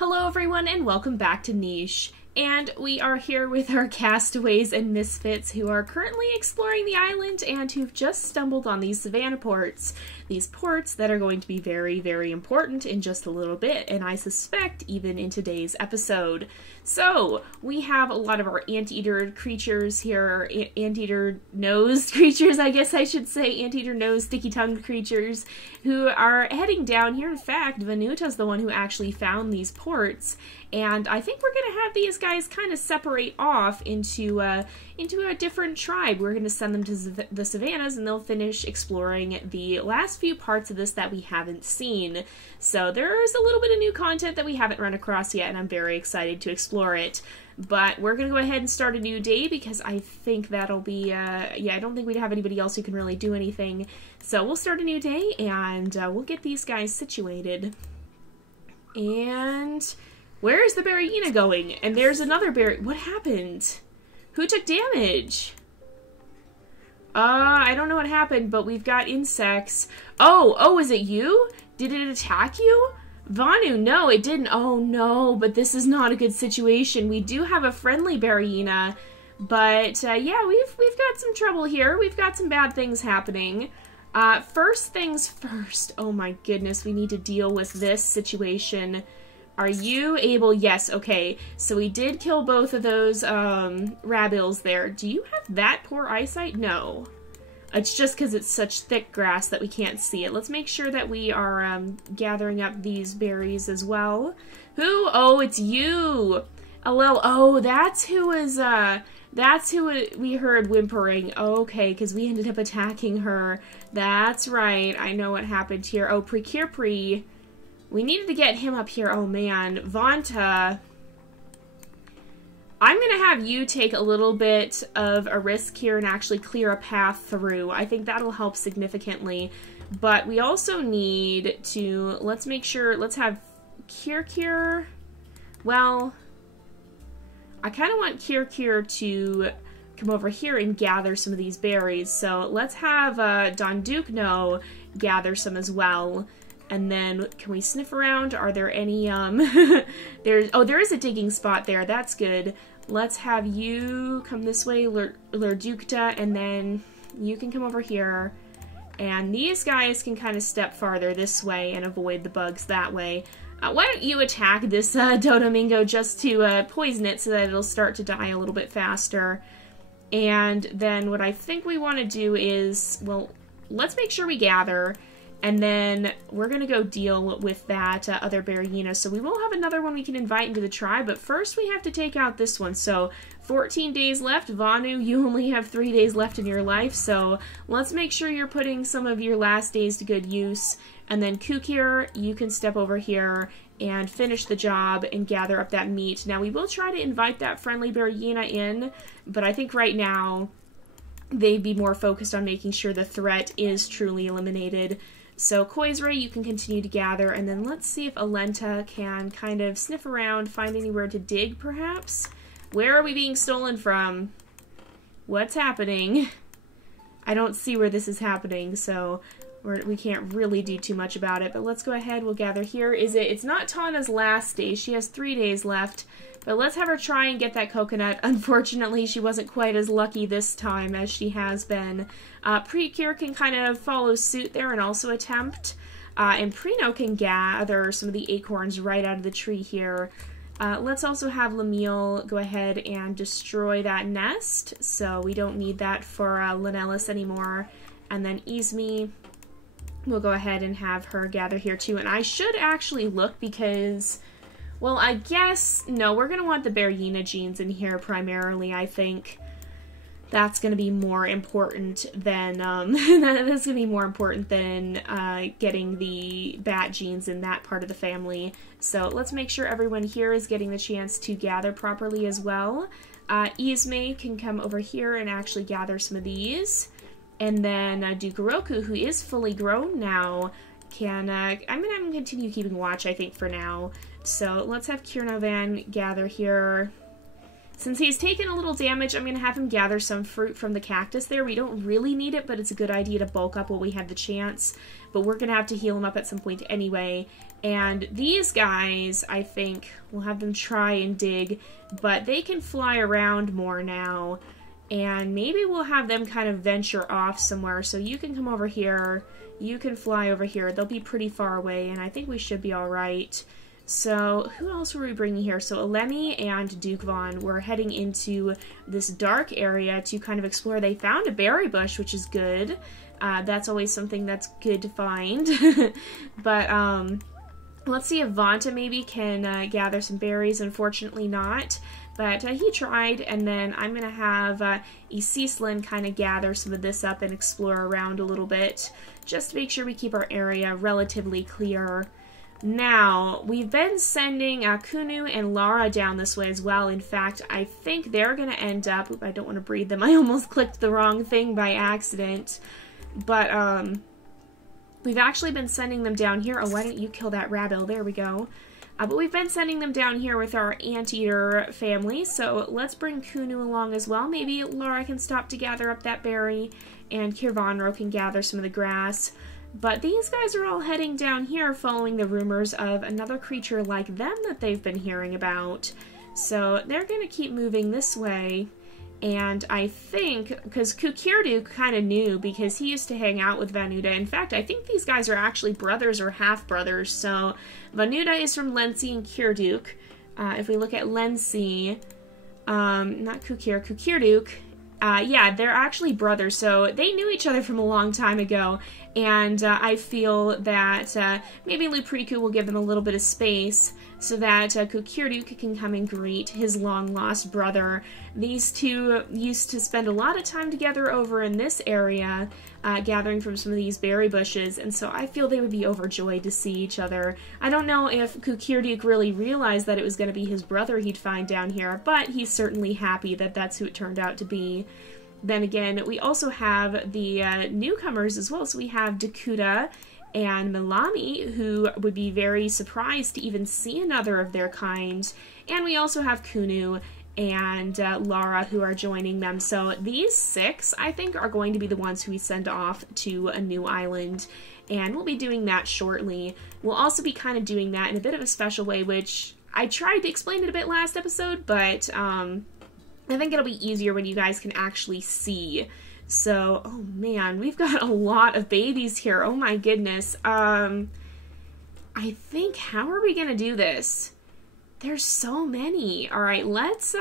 Hello everyone and welcome back to Niche. And we are here with our castaways and misfits who are currently exploring the island and who've just stumbled on these savannah ports. These ports that are going to be very, very important in just a little bit, and I suspect even in today's episode. So, we have a lot of our anteater creatures here, anteater-nosed creatures, I guess I should say, anteater-nosed, sticky-tongued creatures, who are heading down here. In fact, Vanuta's the one who actually found these ports, and I think we're going to have these guys kind of separate off into a different tribe. We're going to send them to the savannas, and they'll finish exploring the last few parts of this that we haven't seen. So there's a little bit of new content that we haven't run across yet, and I'm very excited to explore it. But we're going to go ahead and start a new day, because I think that'll be, yeah, I don't think we'd have anybody else who can really do anything. So we'll start a new day, and we'll get these guys situated. And where is the Berryina going? And there's another berry. What happened? Who took damage? I don't know what happened, but we've got insects. Oh, is it you? Did it attack you? Vanu, no, it didn't. Oh no, but this is not a good situation. We do have a friendly Berryina, but yeah, we've got some trouble here. We've got some bad things happening. First things first. Oh my goodness, we need to deal with this situation. Are you able? Yes, okay. So we did kill both of those rabils there. Do you have that poor eyesight? No. It's just because it's such thick grass that we can't see it. Let's make sure that we are gathering up these berries as well. Who? Oh, it's you! Hello. Oh, that's who we heard whimpering. Okay, because we ended up attacking her. That's right. I know what happened here. Oh, Prekirpri. We needed to get him up here. Oh man, Vanta. I'm going to have you take a little bit of a risk here and actually clear a path through. I think that'll help significantly. But we also need to, let's make sure, let's have Kirkir. Well, I kind of want Kirkir to come over here and gather some of these berries. So let's have Dondukno gather some as well. And then, can we sniff around? Are there any, there is a digging spot there. That's good. Let's have you come this way, Lurdukta, and then you can come over here. And these guys can kind of step farther this way and avoid the bugs that way. Why don't you attack this Dodomingo just to poison it so that it'll start to die a little bit faster. And then what I think we want to do is, well, let's make sure we gather. And then we're going to go deal with that other Berryina. So we will have another one we can invite into the tribe, but first we have to take out this one. So 14 days left. Vanu, you only have 3 days left in your life, so let's make sure you're putting some of your last days to good use. And then Kukir, you can step over here and finish the job and gather up that meat. Now we will try to invite that friendly Berryina in, but I think right now they'd be more focused on making sure the threat is truly eliminated. So Koizre, you can continue to gather, and then let's see if Alenta can kind of sniff around, find anywhere to dig, perhaps? Where are we being stolen from? What's happening? I don't see where this is happening, so we can't really do too much about it, but let's go ahead, we'll gather here. It's not Tana's last day, she has 3 days left, but let's have her try and get that coconut. Unfortunately, she wasn't quite as lucky this time as she has been. Prekir can kind of follow suit there and also attempt. And Prino can gather some of the acorns right out of the tree here. Let's also have Lemuel go ahead and destroy that nest, so we don't need that for Lanellis anymore. And then Izmi, we'll go ahead and have her gather here too. And I should actually look because, well, I guess, no, we're going to want the Berryina genes in here primarily, I think. That's going to be more important than, that's going to be more important than getting the bat genes in that part of the family. So let's make sure everyone here is getting the chance to gather properly as well. Izme can come over here and actually gather some of these. And then Dukuroku, who is fully grown now, can, I'm going to continue keeping watch, I think, for now. So let's have Kirnovan gather here. Since he's taken a little damage, I'm going to have him gather some fruit from the cactus there. We don't really need it, but it's a good idea to bulk up while we have the chance. But we're going to have to heal him up at some point anyway. And these guys, I think, we'll have them try and dig, but they can fly around more now. And maybe we'll have them kind of venture off somewhere. So you can come over here, you can fly over here. They'll be pretty far away, and I think we should be all right. So who else were we bringing here? So Elemi and Duke Vaughn were heading into this dark area to kind of explore. They found a berry bush, which is good. That's always something that's good to find. But let's see if Vanta maybe can gather some berries. Unfortunately not. But he tried, and then I'm going to have Isislin kind of gather some of this up and explore around a little bit, just to make sure we keep our area relatively clear. Now, we've been sending Kunu and Lara down this way as well. In fact, I think they're going to end up... Oop, I don't want to breed them. I almost clicked the wrong thing by accident. But, we've actually been sending them down here. Oh, why don't you kill that Rabble? There we go. But we've been sending them down here with our anteater family, so let's bring Kunu along as well. Maybe Laura can stop to gather up that berry, and Kirvanro can gather some of the grass. But these guys are all heading down here following the rumors of another creature like them that they've been hearing about. So they're going to keep moving this way. And I think, because Kukirdu kind of knew, because he used to hang out with Vanuda. In fact, I think these guys are actually brothers or half-brothers. So Vanuda is from Lensi and Kirduk. If we look at Lensi, not Kukir, Kukirduk, yeah, they're actually brothers. So they knew each other from a long time ago. And I feel that maybe Lupriku will give them a little bit of space so that Kukirduk can come and greet his long-lost brother. These two used to spend a lot of time together over in this area, gathering from some of these berry bushes, and so I feel they would be overjoyed to see each other. I don't know if Kukirduk really realized that it was going to be his brother he'd find down here, but he's certainly happy that that's who it turned out to be. Then again, we also have the newcomers as well, so we have Dakuda and Milami, who would be very surprised to even see another of their kind. And we also have Kunu and Lara, who are joining them. So these 6, I think, are going to be the ones who we send off to a new island. And we'll be doing that shortly. We'll also be kind of doing that in a bit of a special way, which I tried to explain it a bit last episode, but I think it'll be easier when you guys can actually see. So, oh man, we've got a lot of babies here. Oh my goodness. I think, how are we gonna do this? There's so many. All right, let's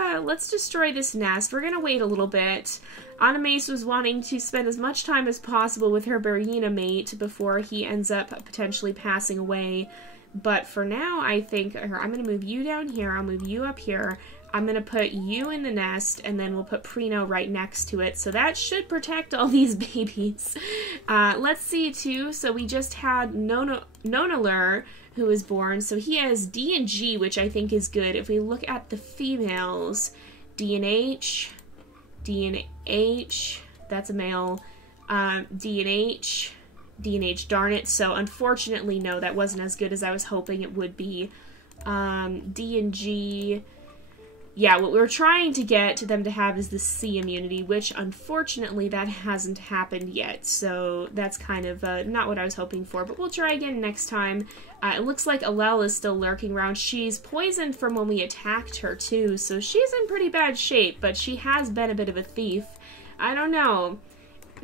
destroy this nest. We're gonna wait a little bit. Anamace was wanting to spend as much time as possible with her Berina mate before he ends up potentially passing away. But for now, I think, I'm gonna move you down here. I'll move you up here. I'm going to put you in the nest, and then we'll put Prino right next to it. So that should protect all these babies. Let's see, too. So we just had Nonalur, who was born. So he has D and G, which I think is good. If we look at the females, D and H, that's a male, D and H, darn it. So unfortunately, no, that wasn't as good as I was hoping it would be. D and G... Yeah, what we're trying to get them to have is the C immunity, which unfortunately that hasn't happened yet, so that's kind of not what I was hoping for, but we'll try again next time. It looks like Alel is still lurking around. She's poisoned from when we attacked her too, so she's in pretty bad shape, but she has been a bit of a thief. I don't know.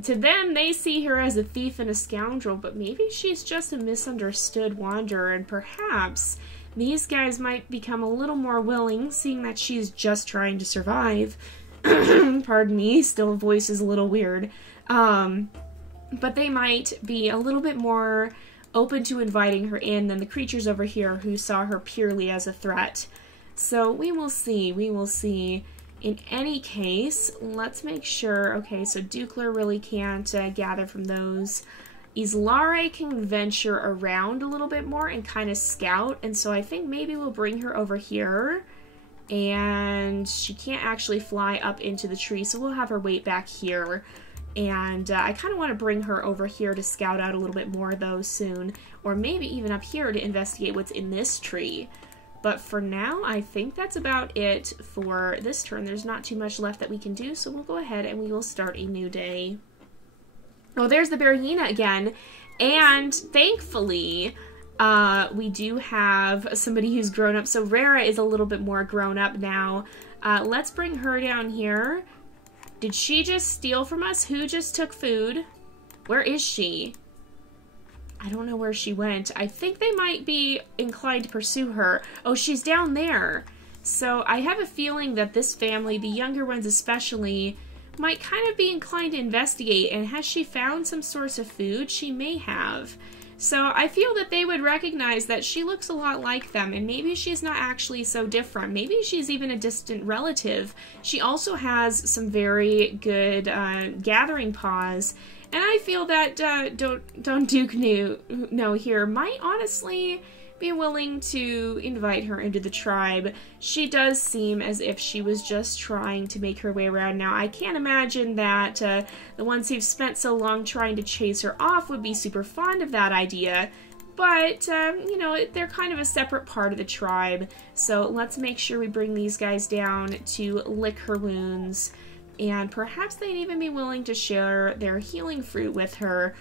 To them, they see her as a thief and a scoundrel, but maybe she's just a misunderstood wanderer, and perhaps these guys might become a little more willing, seeing that she's just trying to survive. Pardon me, still voice is a little weird. But they might be a little bit more open to inviting her in than the creatures over here who saw her purely as a threat. So we will see, we will see. In any case, let's make sure, okay, so Dukler really can't gather from those. Islare can venture around a little bit more and kind of scout, and so I think maybe we'll bring her over here, and she can't actually fly up into the tree, so we'll have her wait back here, and I kind of want to bring her over here to scout out a little bit more, though, soon, or maybe even up here to investigate what's in this tree. But for now, I think that's about it for this turn. There's not too much left that we can do, so we'll go ahead and we will start a new day. Oh, there's the bear hyena again. And thankfully, we do have somebody who's grown up. So Rara is a little bit more grown up now. Let's bring her down here. Did she just steal from us? Who just took food? Where is she? I don't know where she went. I think they might be inclined to pursue her. Oh, she's down there. So I have a feeling that this family, the younger ones especially, might kind of be inclined to investigate. And has she found some source of food? She may have. So I feel that they would recognize that she looks a lot like them, and maybe she's not actually so different. Maybe she's even a distant relative. She also has some very good gathering paws, and I feel that Don't Duke know here might honestly be willing to invite her into the tribe. She does seem as if she was just trying to make her way around. Now, I can't imagine that the ones who've spent so long trying to chase her off would be super fond of that idea, but, you know, they're kind of a separate part of the tribe, so let's make sure we bring these guys down to lick her wounds, and perhaps they'd even be willing to share their healing fruit with her,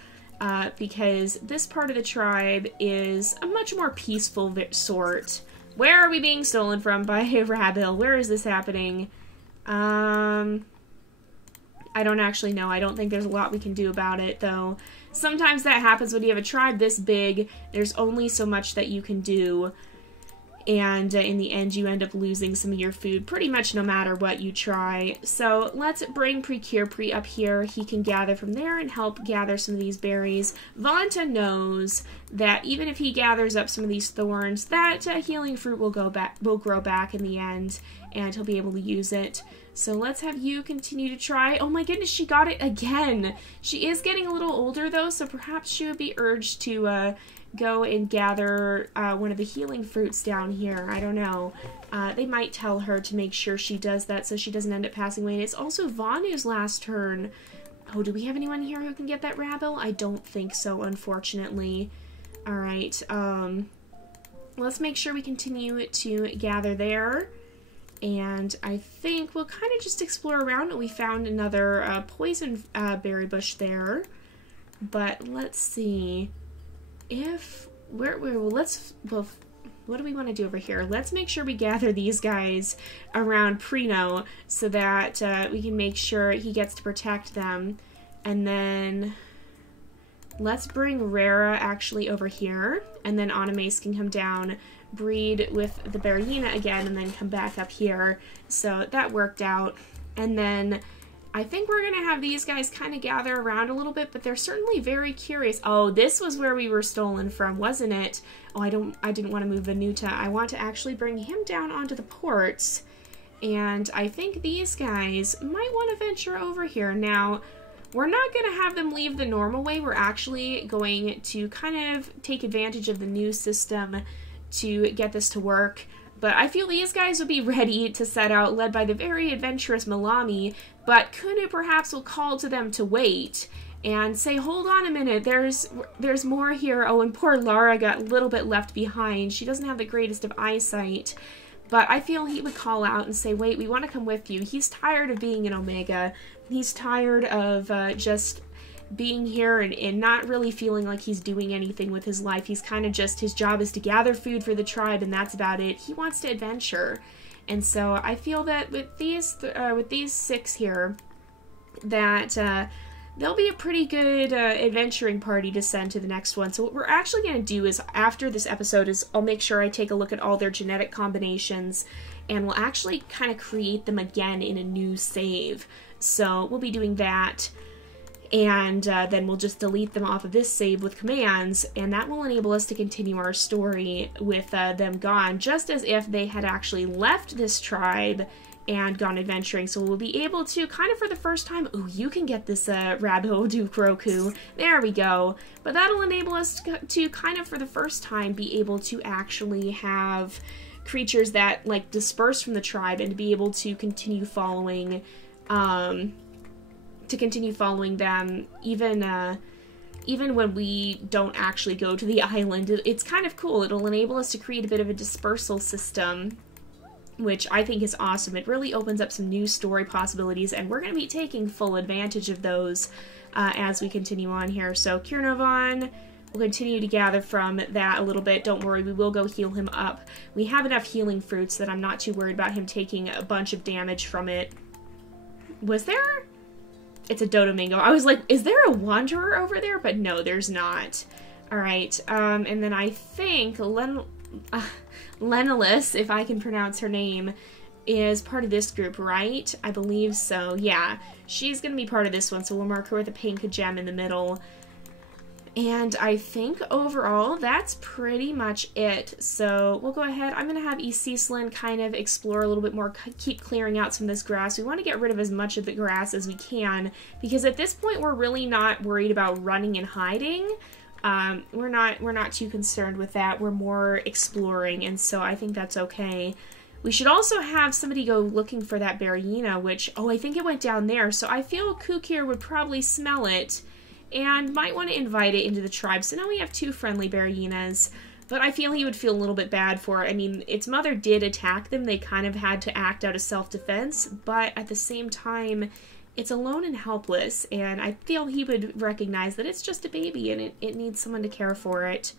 because this part of the tribe is a much more peaceful sort. Where are we being stolen from by Rabil? Where is this happening? I don't actually know. I don't think there's a lot we can do about it, though. Sometimes that happens when you have a tribe this big. There's only so much that you can do. And in the end, you end up losing some of your food pretty much no matter what you try. So let's bring Pre up here. He can gather from there and help gather some of these berries. Vanta knows that even if he gathers up some of these thorns, that healing fruit will grow back in the end, and he'll be able to use it. So let's have you continue to try. Oh my goodness, she got it again. She is getting a little older though, so perhaps she would be urged to go and gather one of the healing fruits down here. I don't know. They might tell her to make sure she does that so she doesn't end up passing away. And it's also Vanu's last turn. Oh, do we have anyone here who can get that Rabil? I don't think so, unfortunately. Alright, let's make sure we continue to gather there. And I think we'll kind of just explore around. We found another poison berry bush there. But let's see. What do we want to do over here? Let's make sure we gather these guys around Prino so that we can make sure he gets to protect them. And then let's bring Rara actually over here, and then Animace can come down, breed with the bear hyena again, and then come back up here. So that worked out. And then I think we're going to have these guys kind of gather around a little bit, but they're certainly very curious. Oh, this was where we were stolen from, wasn't it? Oh, I didn't want to move Vanuta. I want to actually bring him down onto the ports. And I think these guys might want to venture over here. Now, we're not going to have them leave the normal way. We're actually going to kind of take advantage of the new system to get this to work. But I feel these guys would be ready to set out, led by the very adventurous Malami, but Kunu perhaps will call to them to wait and say, hold on a minute, there's more here. Oh, and poor Lara got a little bit left behind. She doesn't have the greatest of eyesight. But I feel he would call out and say, wait, we want to come with you. He's tired of being an Omega. He's tired of just being here and not really feeling like he's doing anything with his life. He's kind of just, his job is to gather food for the tribe, and that's about it. He wants to adventure. And so I feel that with these 6 here, that they'll be a pretty good adventuring party to send to the next one. So what we're actually going to do is, after this episode, is I'll make sure I take a look at all their genetic combinations, and we'll actually kind of create them again in a new save. So we'll be doing that. And then we'll just delete them off of this save with commands, and that will enable us to continue our story with them gone, just as if they had actually left this tribe and gone adventuring. So we'll be able to, kind of for the first time, ooh, you can get this Rabo Duke Roku. There we go. But that'll enable us to kind of for the first time be able to actually have creatures that like disperse from the tribe and to be able to continue following them, even even when we don't actually go to the island. It's kind of cool. It'll enable us to create a bit of a dispersal system, which I think is awesome. It really opens up some new story possibilities, and we're going to be taking full advantage of those as we continue on here. So Kirnovan, we'll continue to gather from that a little bit. Don't worry, we will go heal him up. We have enough healing fruits that I'm not too worried about him taking a bunch of damage from it. Was there? It's a Dodomingo. I was like, is there a Wanderer over there? But no, there's not. Alright, and then I think Lenelis, if I can pronounce her name, is part of this group, right? I believe so, yeah. She's going to be part of this one, so we'll mark her with a pink gem in the middle. And I think overall, that's pretty much it. So we'll go ahead. I'm going to have Isislin kind of explore a little bit more, keep clearing out some of this grass. We want to get rid of as much of the grass as we can, because at this point, we're really not worried about running and hiding. We're not too concerned with that. We're more exploring, and so I think that's okay. We should also have somebody go looking for that Berryina, which, oh, I think it went down there. So I feel Kukir would probably smell it and might want to invite it into the tribe. So now we have 2 friendly Berryinas, but I feel he would feel a little bit bad for it. I mean, its mother did attack them. They kind of had to act out of self-defense, but at the same time, it's alone and helpless, and I feel he would recognize that it's just a baby and it needs someone to care for it.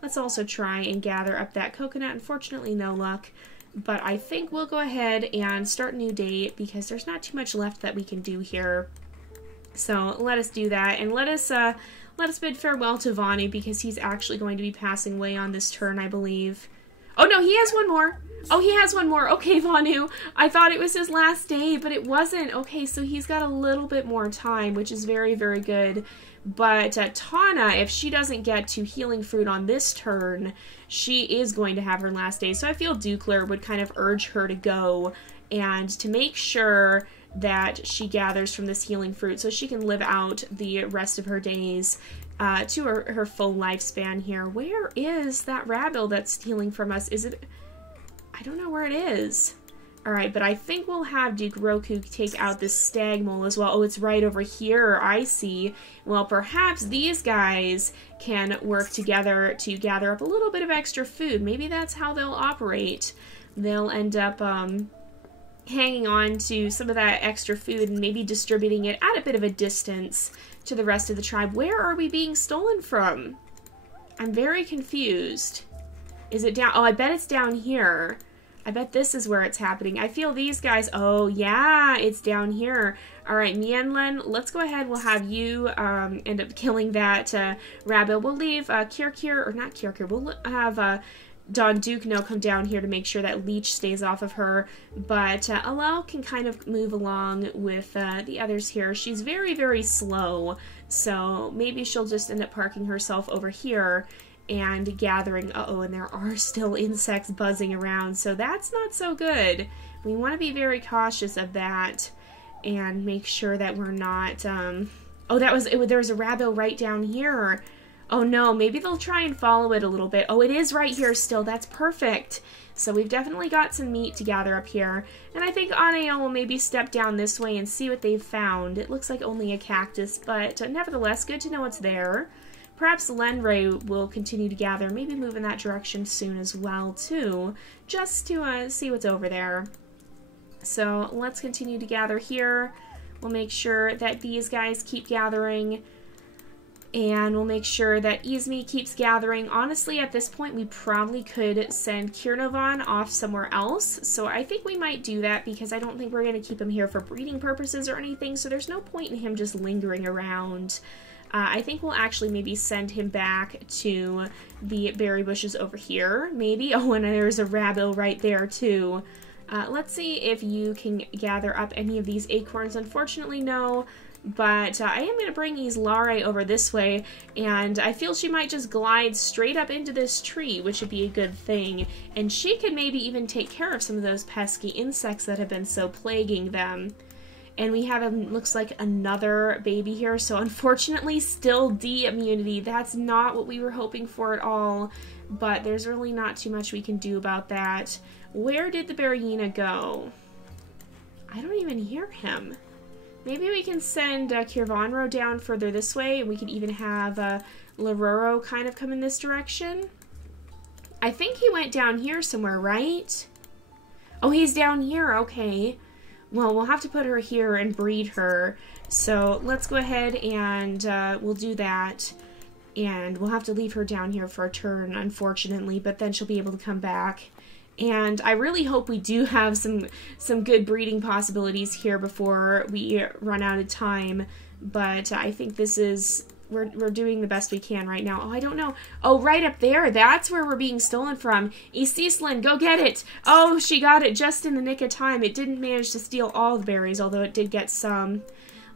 Let's also try and gather up that coconut. Unfortunately, no luck, but I think we'll go ahead and start a new day because there's not too much left that we can do here. So let us do that, and let us bid farewell to Vanu because he's actually going to be passing away on this turn, I believe. Oh no, he has one more. Oh, he has one more. Okay, Vanu. I thought it was his last day, but it wasn't. Okay, so he's got a little bit more time, which is very, very good. But Tana, if she doesn't get to healing fruit on this turn, she is going to have her last day. So I feel Dukler would kind of urge her to go and to make sure that she gathers from this healing fruit so she can live out the rest of her days to her full lifespan here. Where is that Rabble that's stealing from us? Is it... I don't know where it is. Alright, but I think we'll have Duke Roku take out this stag mole as well. Oh, it's right over here. I see. Well, perhaps these guys can work together to gather up a little bit of extra food. Maybe that's how they'll operate. They'll end up hanging on to some of that extra food and maybe distributing it at a bit of a distance to the rest of the tribe. Where are we being stolen from? I'm very confused. Is it down? Oh, I bet it's down here. I bet this is where it's happening. I feel these guys... Oh, yeah, it's down here. All right, Mienlen, let's go ahead. We'll have you end up killing that rabbit. We'll leave Kirkir, or not Kirkir. We'll have Don Duke come down here to make sure that Leech stays off of her. But Alel can kind of move along with the others here. She's very, very slow, so maybe she'll just end up parking herself over here and gathering. Uh-oh, and there are still insects buzzing around, so that's not so good. We want to be very cautious of that and make sure that we're not... Oh, there's a rabbit right down here. Oh no, maybe they'll try and follow it a little bit. Oh, it is right here still. That's perfect. So we've definitely got some meat to gather up here. And I think Aneo will maybe step down this way and see what they've found. It looks like only a cactus, but nevertheless, good to know it's there. Perhaps Lenray will continue to gather, maybe move in that direction soon as well, too, just to see what's over there. So let's continue to gather here. We'll make sure that these guys keep gathering, and we'll make sure that Izmi keeps gathering. Honestly, at this point, we probably could send Kirnovan off somewhere else, so I think we might do that because I don't think we're going to keep him here for breeding purposes or anything, so there's no point in him just lingering around. I think we'll actually maybe send him back to the berry bushes over here, maybe. Oh, and there's a Rabble right there, too. Let's see if you can gather up any of these acorns. Unfortunately, no. But I am going to bring Islare over this way, and I feel she might just glide straight up into this tree, which would be a good thing. And she could maybe even take care of some of those pesky insects that have been so plaguing them. And we have, looks like, another baby here. So unfortunately, still D immunity. That's not what we were hoping for at all. But there's really not too much we can do about that. Where did the Berryina go? I don't even hear him. Maybe we can send Kirvanro down further this way, and we could even have Laroro kind of come in this direction. I think he went down here somewhere, right? Oh, he's down here, okay. Well, we'll have to put her here and breed her. So let's go ahead and we'll do that. And we'll have to leave her down here for a turn, unfortunately, but then she'll be able to come back. And I really hope we do have some good breeding possibilities here before we run out of time. But I think this is... We're doing the best we can right now. Oh, I don't know. Oh, right up there. That's where we're being stolen from. Isislin, go get it. Oh, she got it just in the nick of time. It didn't manage to steal all the berries, although it did get some.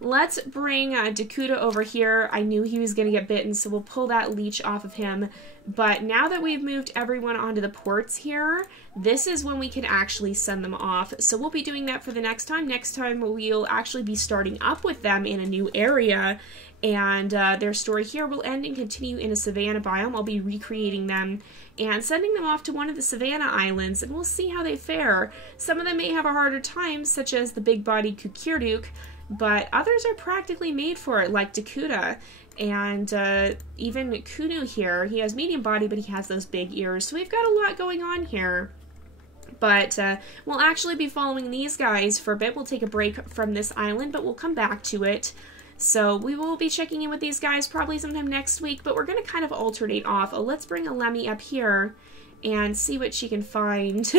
Let's bring Dakuda over here. I knew he was going to get bitten, so we'll pull that leech off of him. But now that we've moved everyone onto the ports here, this is when we can actually send them off. So we'll be doing that for the next time. Next time we'll actually be starting up with them in a new area. And their story here will end and continue in a savanna biome. I'll be recreating them and sending them off to one of the savanna islands, and we'll see how they fare. Some of them may have a harder time, such as the big-bodied Kukirduk, but others are practically made for it, like Dakuda. And even Kunu here, he has medium body, but he has those big ears, so we've got a lot going on here. But we'll actually be following these guys for a bit. We'll take a break from this island, but we'll come back to it. So we will be checking in with these guys probably sometime next week, but we're going to kind of alternate off. Oh, let's bring Alemi up here and see what she can find.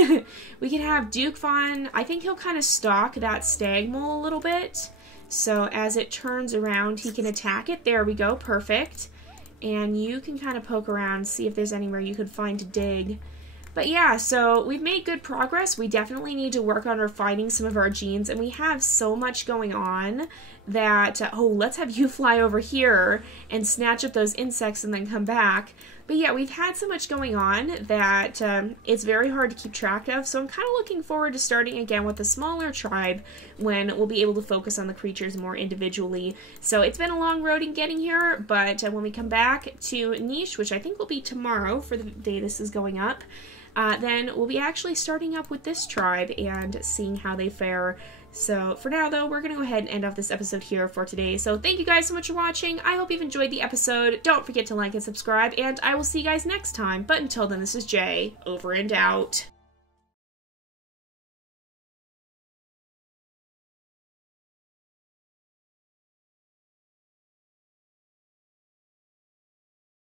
We can have Duke Von. I think he'll kind of stalk that stag mole a little bit. So as it turns around, he can attack it. There we go. Perfect. And you can kind of poke around, see if there's anywhere you could find to dig. But yeah, so we've made good progress. We definitely need to work on refining some of our genes, and we have so much going on that, oh, let's have you fly over here and snatch up those insects and then come back. But yeah, we've had so much going on that it's very hard to keep track of, so I'm kind of looking forward to starting again with a smaller tribe when we'll be able to focus on the creatures more individually. So it's been a long road in getting here, but when we come back to Niche, which I think will be tomorrow for the day this is going up, then we'll be actually starting up with this tribe and seeing how they fare. So for now, though, we're going to go ahead and end off this episode here for today. So thank you guys so much for watching. I hope you've enjoyed the episode. Don't forget to like and subscribe, and I will see you guys next time. But until then, this is Jay, over and out.